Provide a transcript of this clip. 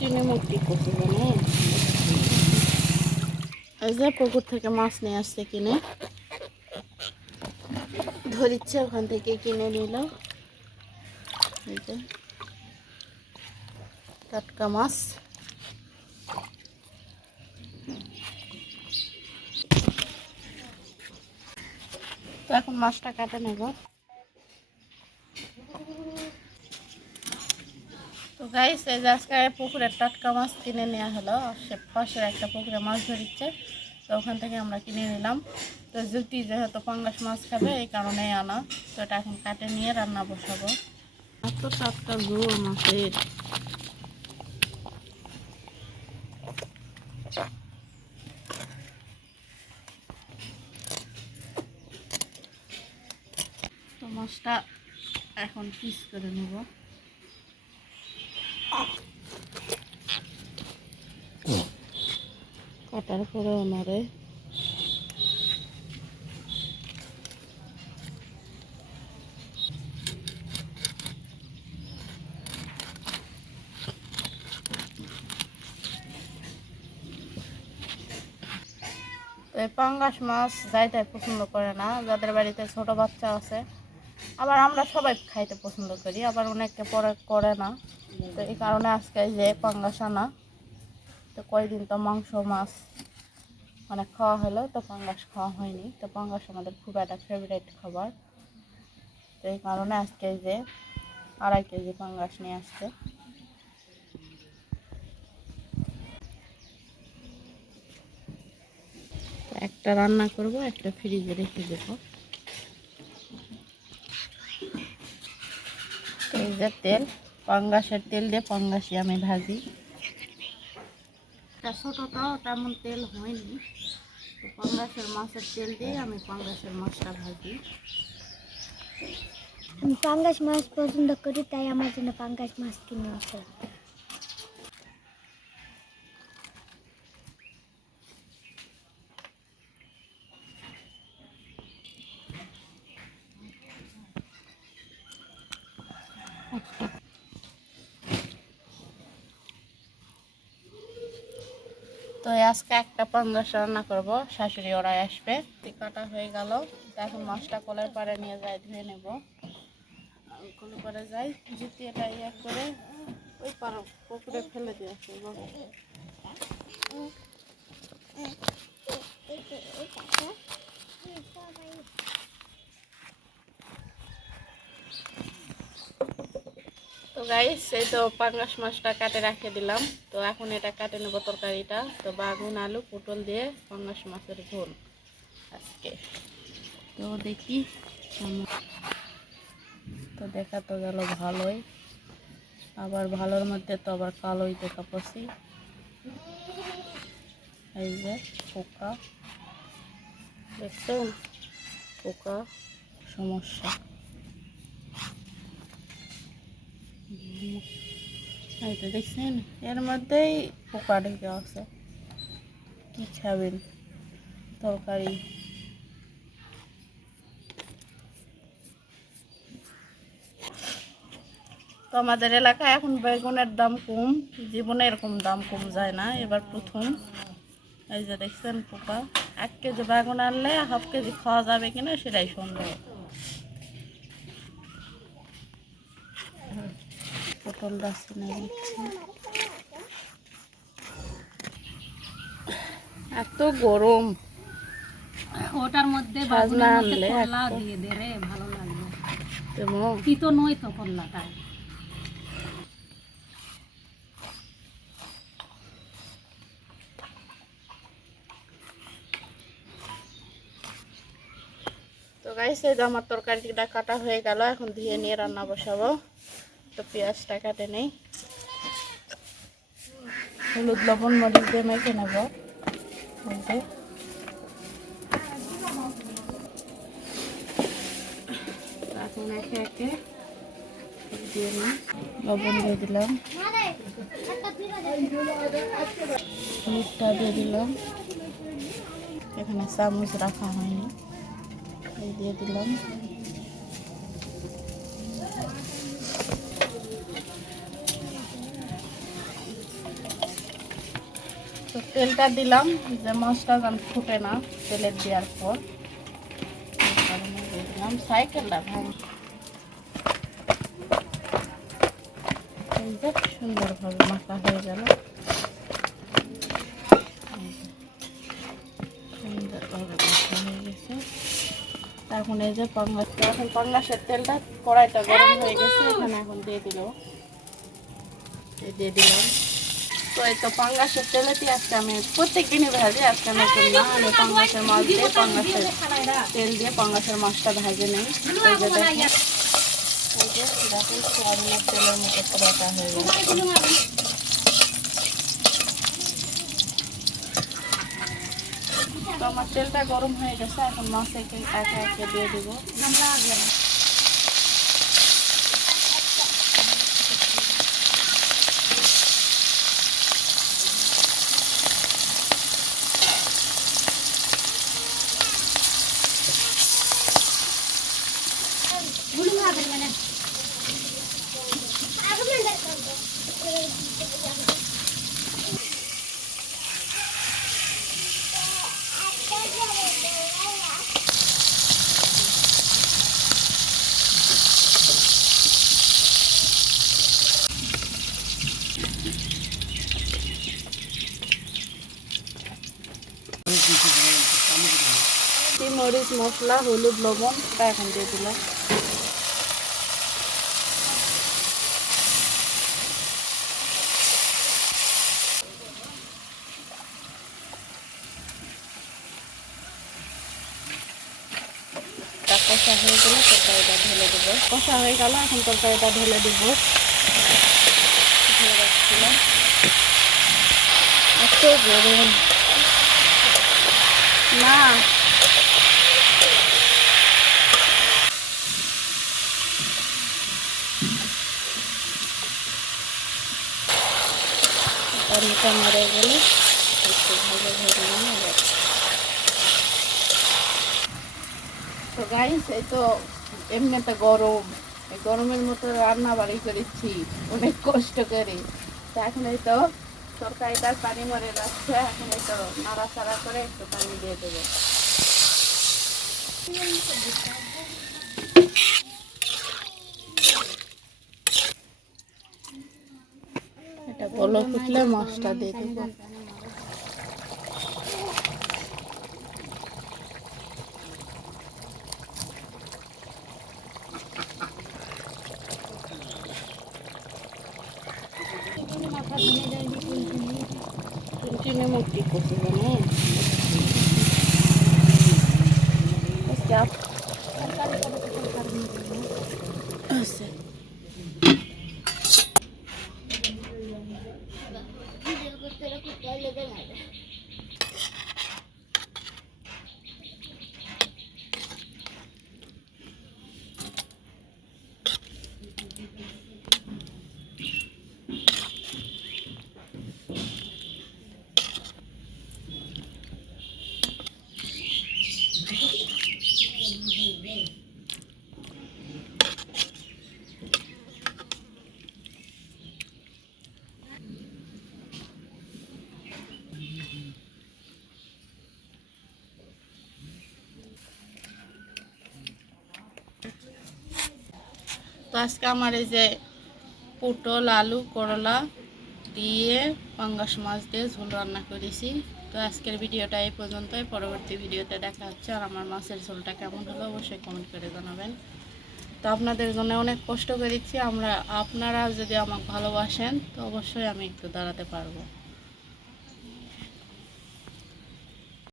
চিনি মুক্তি করছে এই যে পুকুর থেকে মাছ নিয়ে আসছে কিনে। ধরিচ্ছে, ওখান থেকে কিনে নিল। এই টাটকা মাছ। তো এখন মাছটা কাটে নেব। গাইস এই যে আজকে পুকুরের টাটকা মাছ কিনে নেওয়া হলো। সে পাশের একটা পুকুরে মাছ ধরিচ্ছে। তো ওখান থেকে আমরা কিনে নিলাম। তো জুটি যেহেতু পাঙ্গাস মাছ খাবে এই কারণে আনা। তো এটা এখন কাটে নিয়ে রান্না বসাবো। এত টাটকা ঝোল মাছের। তো মাছটা এখন পিস করে নেব। কাটার পরে ওনারে পাঙ্গাস মাছ যাইতে পছন্দ করে না, যাদের বাড়িতে ছোট বাচ্চা আছে। আবার আমরা সবাই খাইতে পছন্দ করি, আবার অনেকে পরে করে না। তো এই কারণে আজকে যে পাঙ্গাস আনা তো কয়দিন তো মাংস, মাছ মানে খাওয়া হলো, তো পাঙ্গাস খাওয়া হয়নি। তো পাঙ্গাস আমাদের খুব একটা ফেভারিট খাবার। তো এই কারণে আজকে যে আড়াই কেজি পাঙ্গাস নিয়ে আসছে। একটা রান্না করব, একটা ফ্রিজে রেখে দেবো। তেল। পাঙ্গাসের তেল দিয়ে পাঙ্গাসি আমি ভাজি। এটা ছোটোটাও তেমন তেল হয়নি। তো পাঙ্গাসের মাছের তেল দিয়ে আমি পাঙ্গাসের মাছটা ভাজি। আমি পাঙ্গাস মাছ পছন্দ করি, তাই আমার জন্য পাঙ্গাস মাছ কিনে তো আজকে একটা পাঙ্গাস রান্না করব। শাশুড়ি ওরাই আসবে। কাটা হয়ে গেল। এখন মাছটা কলের পাড়ে নিয়ে যাই, ধুয়ে নেব। কলের পাড়ে যাই জুতি এটা ইয়ে করে ওই পার পুকুরে ফেলে দিয়ে আসবে। তো গাইস এই তো পাঙ্গাস মাছটা কাটে রাখে দিলাম। তো এখন এটা কাটে নেব তরকারিটা। তো বাগুন, আলু, পটল দিয়ে পাঙ্গাস মাছের ঝোল আজকে। তো দেখি। তো দেখা তো গেল ভালোই। আবার ভালোর মধ্যে তো আবার কালোই দেখা পড়ছি এই যে পোকা। দেখছেন? পোকা সমস্যা। এই তো দেখছেন, এর মধ্যেই পোকা ঢেকে আছে। কি খাবেন? তরকারি। তো আমাদের এলাকায় এখন বেগুনের দাম কম, জীবনে এরকম দাম কম যায় না, এবার প্রথম। এই যে দেখছেন পোকা, এক কেজি বেগুন আনলে হাফ কেজি খাওয়া যাবে কিনা সেটাই সন্দেহ। পটল রাসিনে দিচ্ছি। এত গরম। ওটার মধ্যে মধ্যে আনলে করলা দিয়ে দে রে ভালো লাগবে। তিতো নয় তো করলাটা তো গাইস এই আমার তরকারিটা কাটা হয়ে গেল এখন ধুয়ে নিয়ে রান্না বসাবো। তো পেঁয়াজটা কাটে নেই। হলুদ, লবণ, মরিচ দিয়ে মেখে নেব। এই যে। এখন একে দিয়ে নিই লবণ দিয়ে দিলাম। হলুদটা দিয়ে দিলাম। এখানে চামচ রাখা হয়নি। দিয়ে দিলাম। তেলটা দিলাম যে মাছটা যেন ফুটে না তেলের দেওয়ার পর। দিলাম সাইকেলটা ভাঙ সুন্দরভাবে মাখা হয়ে গেল। সুন্দরভাবে হয়ে গেছে। এখন এই যে পাঙ্গাস এখন পাঙ্গাসের তেলটা কড়াইটা গরম হয়ে গেছে, এখানে এখন দিয়ে দিল। দিয়ে দিলাম। তো এই তো পাঙ্গাসের তেলেতে আজকে আমি প্রত্যেক দিনই ভাজি, আজকে নতুন না আমি পাঙ্গাসের মাছ দিয়ে পাঙ্গাসের তেল দিয়ে পাঙ্গাসের মাছটা ভাজে নেই। দেখেন সোয়াবিনের তেলের মতো পুরোটা হয়ে গেছে। তো আমার তেলটা গরম হয়ে গেছে, এখন মাছ একে একে একে দিয়ে দিব। মরিচ মশলা হলুদ লবণ তা এখন দিয়ে দিলাম। কষা হয়ে গেলে, তরকারিটা ঢেলে দেবো। কষা হয়ে গেল, এখন তরকারিটা ঢেলে দেবো। ঢেলে এত গরম। না মরে গেলে একটু ভালো ভাবে নিয়ে যাবে তো গাইস এই তো এমনিতে গরম। এই গরমের মতো রান্না বাড়ি করেছি, অনেক কষ্ট করে। তো এখন এই তো তরকারিটার পানি মরে যাচ্ছে, এখন এই তো নাড়াচাড়া করে একটু পানি দিয়ে দেবো। এটা বলো ফুটলে মাছটা দিয়ে দেবো। চিনি মুক্তি করতে জানো আজকে আপ- আছে। তো আজকে আমার এই যে পটল, আলু, করলা দিয়ে পাঙ্গাস মাছ দিয়ে ঝোল রান্না করেছি। তো আজকের ভিডিওটা এই পর্যন্তই। পরবর্তী ভিডিওতে দেখা হচ্ছে আর আমার মাছের ঝোলটা কেমন হলো অবশ্যই কমেন্ট করে জানাবেন। তো আপনাদের জন্য অনেক কষ্ট করেছি আমরা, আপনারা যদি আমাকে ভালোবাসেন, তো অবশ্যই আমি একটু দাঁড়াতে পারব।